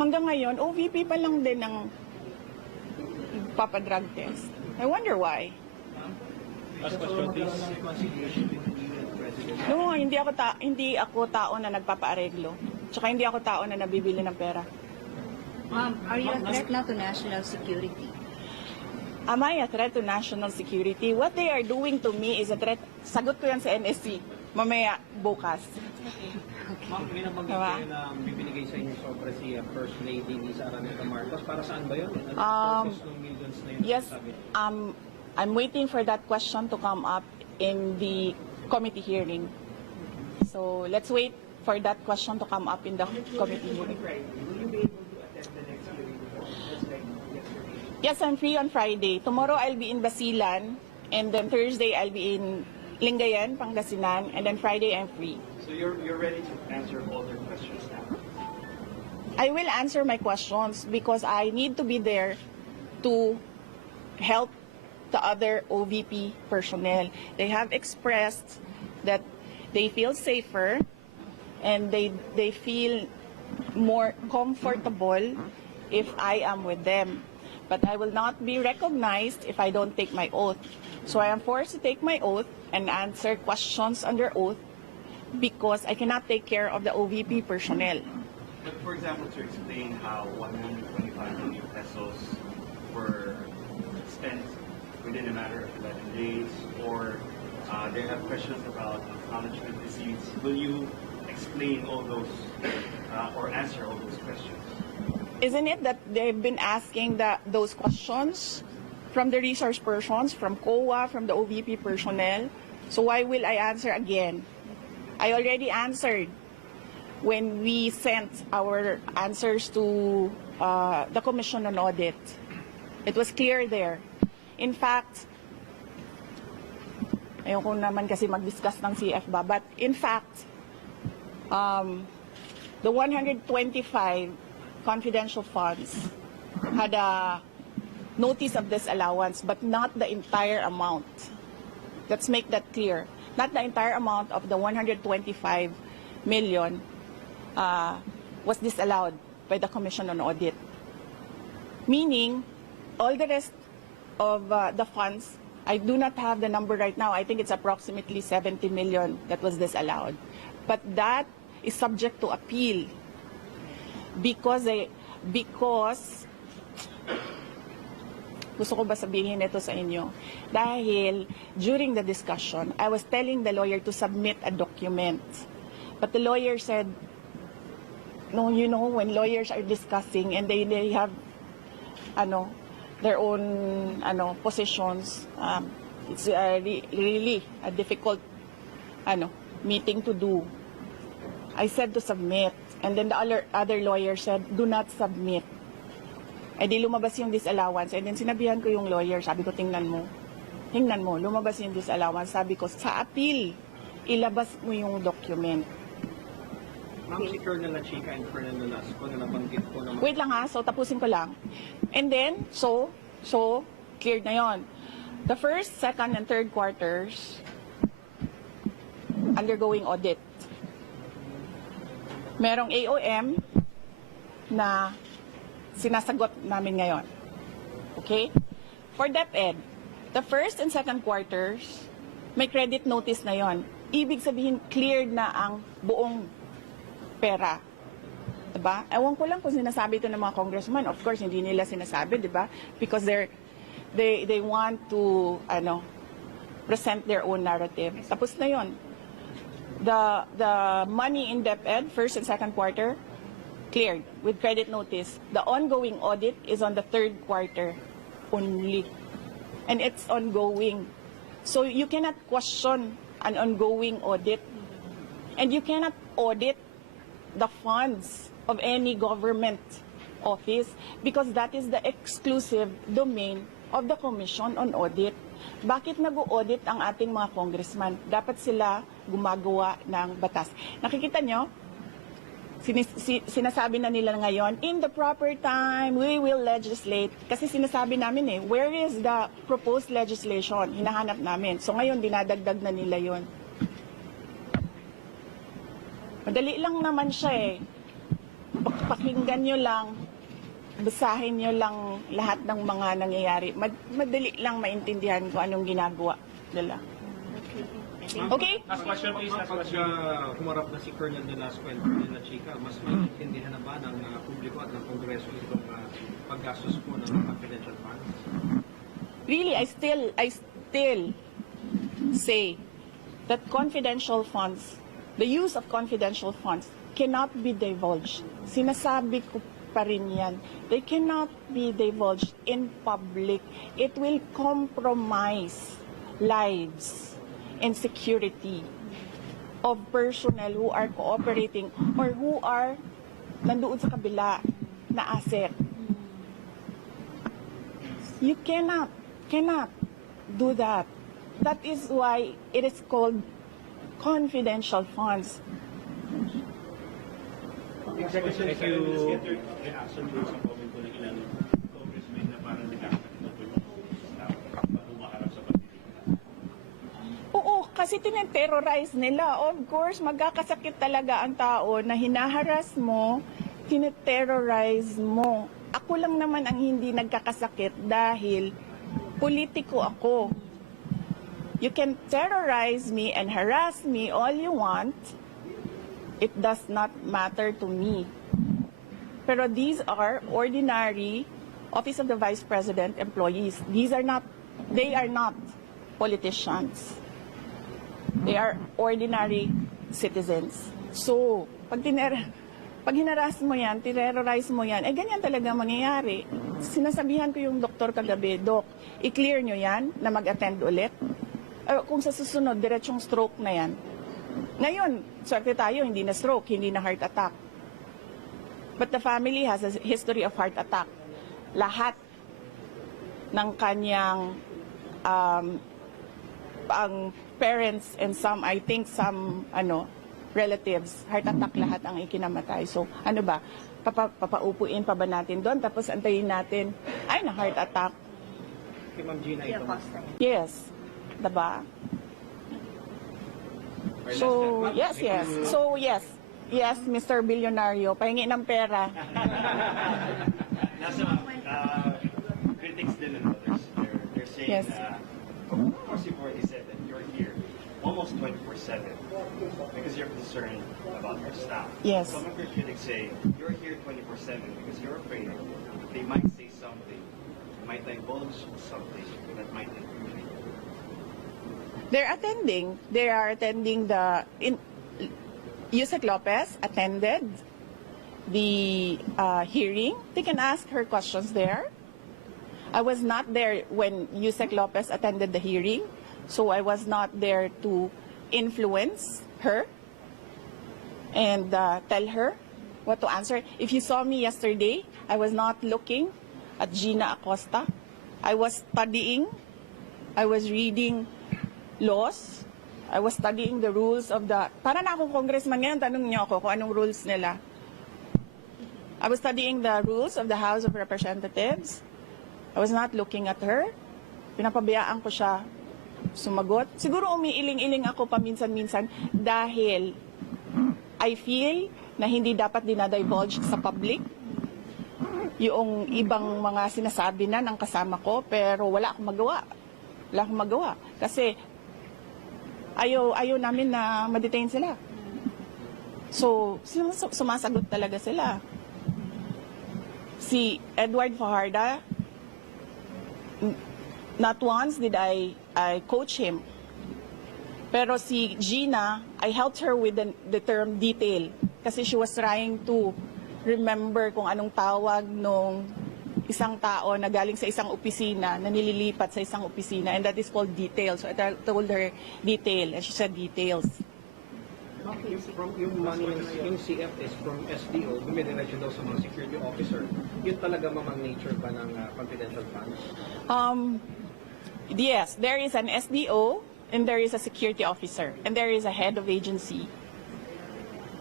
hanggang ngayon, OVP pa lang din ang papadrug test. I wonder why. Last question, please. No, hindi ako tao na nagpapaareglo. Tsaka hindi ako tao na nabibili ng pera. Ma'am, are you a threat now to national security? Am I a threat to national security? What they are doing to me is a threat. Sagot ko yan sa NSC. Mamaya, bukas. Ma'am, may nabanggit Diba? kayo na bibinigay sa inyo sobre si First Lady ni Sara Neta Marcos. Para saan ba yun? Purpose ng millions na yun? Yes, sabi? I'm waiting for that question to come up in the committee hearing. So let's wait for that question to come up in the committee hearing. Yes, I'm free on Friday. Tomorrow I'll be in Basilan, and then Thursday I'll be in Lingayen, Pangasinan, and then Friday I'm free. So you're ready to answer all their questions now? I will answer my questions because I need to be there to help the other OVP personnel. They have expressed that they feel safer and they feel more comfortable if I am with them. But I will not be recognized if I don't take my oath. So I am forced to take my oath and answer questions under oath because I cannot take care of the OVP personnel. But for example, to explain how 125 million pesos were spent within a matter of 11 days, or they have questions about acknowledgement receipts, will you explain all those or answer all those questions? Isn't it that they've been asking those questions from the resource persons, from COA, from the OVP personnel? So why will I answer again? I already answered when we sent our answers to the Commission on Audit. It was clear there. In fact, ayoko naman kasi mag-discuss ng CF ba, but in fact, the 125 confidential funds had a notice of disallowance, but not the entire amount. Let's make that clear. Not the entire amount of the 125 million was disallowed by the Commission on Audit. Meaning, all the rest of the funds, I do not have the number right now. I think it's approximately 70 million that was disallowed. But that is subject to appeal because gusto ko ba sabihin ito sa inyo? Dahil during the discussion, I was telling the lawyer to submit a document. But the lawyer said, no, you know, when lawyers are discussing and they have their own positions, it's really a difficult meeting to do. I said to submit, and then the other lawyer said, do not submit. Eh di lumabas yung disallowance, and then sinabihan ko yung lawyer, sabi ko, tingnan mo, lumabas yung disallowance, sabi ko, sa appeal, ilabas mo yung document. Ma'am, si Colonel Lachica and Colonel Nolasco na nabanggit ko naman. Wait lang ha, so tapusin ko lang. And then, so cleared na yon. The first, second, and third quarters, undergoing audit. Merong AOM na sinasagot namin ngayon. Okay? For DepEd, the first and second quarters, may credit notice na yon. Ibig sabihin, cleared na ang buong pera. Diba? Ewan ko lang kung sinasabi ito ng mga congressman. Of course, hindi nila sinasabi, diba? Because they want to present their own narrative. Tapos na yon. The money in DepEd, first and second quarter, cleared with credit notice. The ongoing audit is on the third quarter only. And it's ongoing. So you cannot question an ongoing audit. And you cannot audit the funds of any government office because that is the exclusive domain of the Commission on Audit. Bakit nag-audit ang ating mga congressman? Dapat sila gumagawa ng batas. Nakikita nyo? Sinasabi na nila ngayon, in the proper time, we will legislate. Kasi sinasabi namin where is the proposed legislation? Hinahanap namin. So ngayon, dinadagdag na nila yon. Madali lang naman siya pakinggan nyo lang, basahin nyo lang lahat ng mga nangyayari. Madali lang maintindihan kung anong ginagawa nila. Okay? Last question please. Kapag humarap na si Colonel Velasco and La Chica, mas maintindihan na ba ng publiko at ng Kongreso itong paggastos po ng confidential funds? Really, I still say that confidential funds, the use of confidential funds cannot be divulged. Sinasabi ko pa rin yan. They cannot be divulged in public. It will compromise lives and security of personnel who are cooperating or who are nandoon sa kabila na asset. You cannot do that. That is why it is called confidential funds. Executive Secretary, reaction mo sa comment ko ng ilang congressmen na parang nagkakaroon na humaharap sa pagdilihan. Oo, kasi tineterrorize nila. Of course, magkakasakit talaga ang tao na hinaharas mo, tineterrorize mo. Ako lang naman ang hindi nagkakasakit dahil politiko ako. You can terrorize me and harass me all you want. It does not matter to me. Pero these are ordinary Office of the Vice President employees. They are not politicians. They are ordinary citizens. So, pag hinaras mo yan, terrorize mo yan, ganyan talaga mangyayari. Sinasabihan ko yung doktor kagabi, Dok, i-clear nyo yan na mag-attend ulit. Kung sa susunod, diretsong stroke na yan. Ngayon, swerte tayo, hindi na stroke, hindi na heart attack. But the family has a history of heart attack. Lahat ng kanyang ang parents and some, I think some relatives, heart attack lahat ang ikinamatay. So, ano ba? Papaupuin pa ba natin doon? Tapos antayin natin, ay na heart attack. Kay Ma'am Gina ito. Yes. Diba? So, yes. So, yes. Yes, Mr. Billionario, pahingi ng pera. Nasa critics din and others, they're saying Yes. of course you've already said that you're here almost 24/7 because you're concerned about your staff. Yes. Some of your critics say you're here 24/7 because you're afraid they might say something, might divulge something that might incriminate you. They are attending Yusek Lopez attended the hearing. They can ask her questions there. I was not there when Yusek Lopez attended the hearing, so I was not there to influence her and tell her what to answer. If you saw me yesterday, I was not looking at Gina Acosta. I was studying. I was reading laws. I was studying the rules of the... Para na akong congressman ngayon, tanong niyo ako kung anong rules nila. I was studying the rules of the House of Representatives. I was not looking at her. Pinapabayaan ko siya sumagot. Siguro umiiling-iling ako paminsan-minsan dahil I feel na hindi dapat dinadivulge sa public yung ibang mga sinasabi na ng kasama ko, pero wala akong magawa. Wala akong magawa. Kasi ayaw namin na ma-detain sila. So, sumasagot talaga sila. Si Edward Fajardo, not once did I coach him. Pero si Gina, I helped her with the term detail. Kasi she was trying to remember kung anong tawag nung isang tao na galing sa isang opisina, na nililipat sa isang opisina, and that is called detail. So I told her detail, and she said details. Yung money, yung CF is from SDO, dumidiretso daw sa mga security officer. Yun talaga mamang nature ba ng confidential funds? Yes, there is an SDO, and there is a security officer, and there is a head of agency.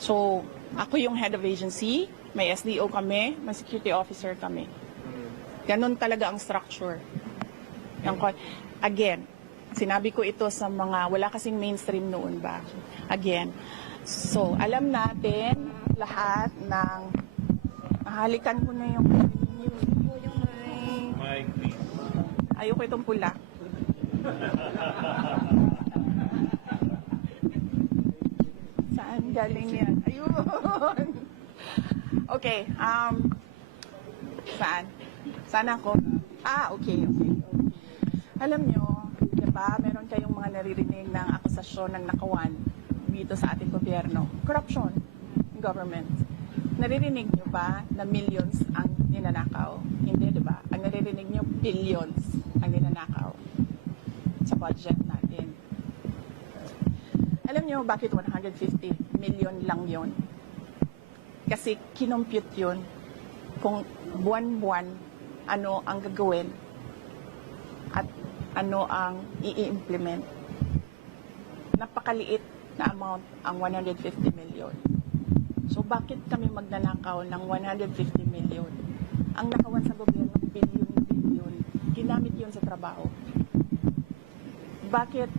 So, ako yung head of agency, may SDO kami, may security officer kami. Ganon talaga ang structure. Again, sinabi ko ito sa mga, wala kasing mainstream noon ba? Again, so alam natin lahat ng Halikan ko na yung news. Po yung may... Mike, please. Ayoko itong pula. Saan galing yan? Ayun. Okay. Saan? Saan ako? Okay. Alam nyo, di ba, meron kayong mga naririnig ng akusasyon ng nakawan dito sa ating gobyerno. Corruption in government. Naririnig nyo ba na millions ang ninanakaw? Hindi, di ba? Ang naririnig nyo, billions ang ninanakaw sa budget natin. Alam nyo bakit 150 million lang yon? Kasi kinompute yun kung buwan-buwan ano ang gagawin at ano ang i-implement. Napakaliit na amount ang 150 million. So bakit kami magnanakaw ng 150 million? Ang nakawan sa gobyerno, billion. Ginamit yun sa trabaho. Bakit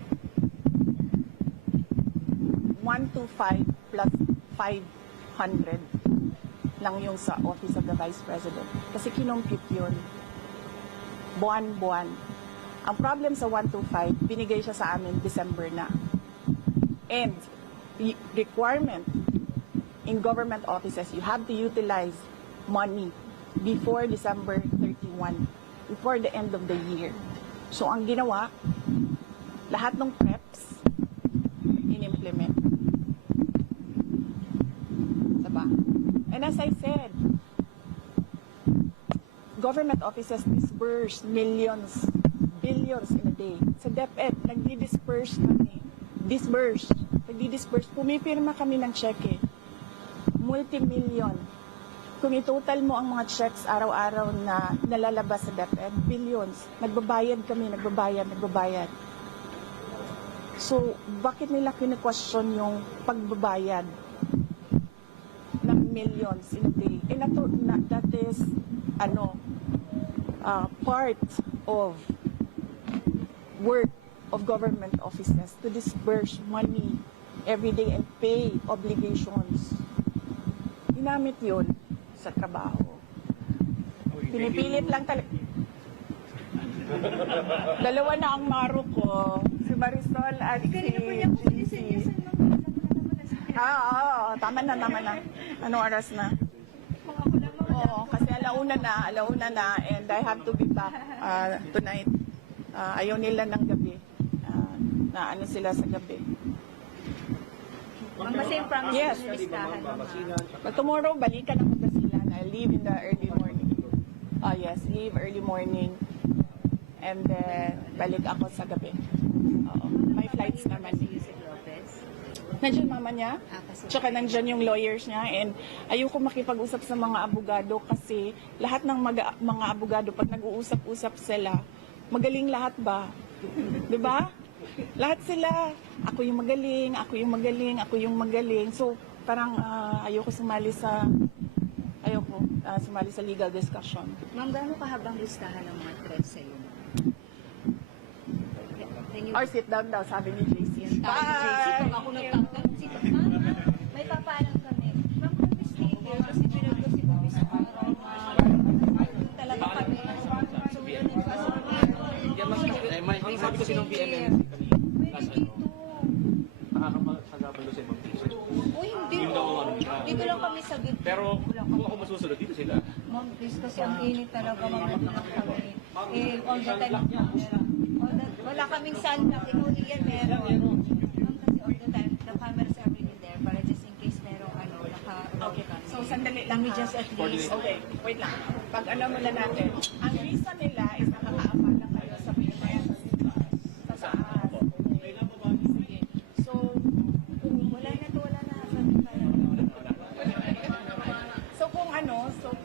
125 plus 500 lang yung sa Office of the Vice President? Kasi kinompute yun. Buwan-buwan. Ang problem sa 125, binigay siya sa amin December na. And the requirement in government offices, you have to utilize money before December 31, before the end of the year. So ang ginawa, lahat ng preps, in-implement. Diba? And as I said, government offices disburse millions, billions in a day. Sa DepEd, nagdi-disperse kami. Nagdi-disperse. Pumipirma kami ng cheque. Multi-million. Kung i-total mo ang mga checks araw-araw na nalalabas sa DepEd, billions. Nagbabayad kami, nagbabayad. So, bakit nila kine-question yung pagbabayad ng millions in a day? And that is, part of work of government offices to disburse money every day and pay obligations. Ginamit yun sa trabaho. Pinipilit lang talaga. Dalawa na ang maro ko. Si Marisol at si GC. Tama na. Anong oras na? Oo, kasi alauna na, and I have to be back tonight. Ayaw nila ng gabi. Na ano sila sa gabi. Ma'am, basta yung promise Yes. na listahan mo, ma'am. But tomorrow, balikan ako sa Basilan. I leave in the early morning. Yes, leave early morning. And then, balik ako sa gabi. Oo. May flights naman. Si Yusek Lopez. Nandiyan mama niya. Kasi Tsaka nandyan yung lawyers niya. And ayoko makipag-usap sa mga abogado kasi lahat ng mga abogado, pag nag-uusap-usap sila, magaling lahat ba? Diba? Lahat sila, ako yung magaling. So, parang ayoko sumali sa legal discussion. Ma'am, gaano kahabang listahan ng mga threats sa'yo? Can you... Or sit down daw, sabi ni JC. Yung tayo, JC, pag ako nagtatanong, ma'am, may papaalam kami. Ma'am, kami stay here kasi pinag ko si Bobby sa araw. Talaga kami. Sabi ko sinong PMM kami. Nakakapagsasabi ko sa ibang piso. Uy, hindi. Dito lang kami sa gitna. Pero kung ako masusunod dito sila. Ma'am, please, kasi ang init talaga, ma'am, kami. All the time, wala kaming sunblock, only yan meron. Ma'am, kasi all the time, the cameras are really there para just in case merong Okay. So, sandali lang. Let me just at least. Okay, wait lang. Pag muna natin, ang reason nila is nakakaabal lang kayo sa payment. Sa taas. Sige. So, kung Wala na.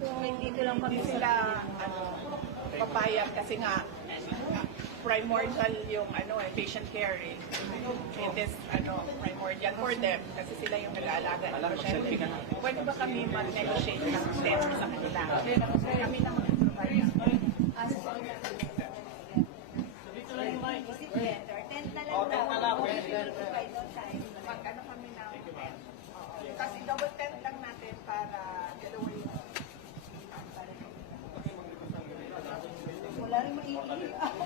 kung hindi lang kami sila, papayag kasi nga, primordial yung patient care eh. It is primordial for them kasi sila yung nag-aalaga ng pasyente. Pwede ba kami mag-negotiate ng test sa kanila? Kami lang mag-provide. Is it better? Tent na lang. Mag-ano kami ng tent. Kasi double tent lang natin para dalawa yung Mark, ano eh.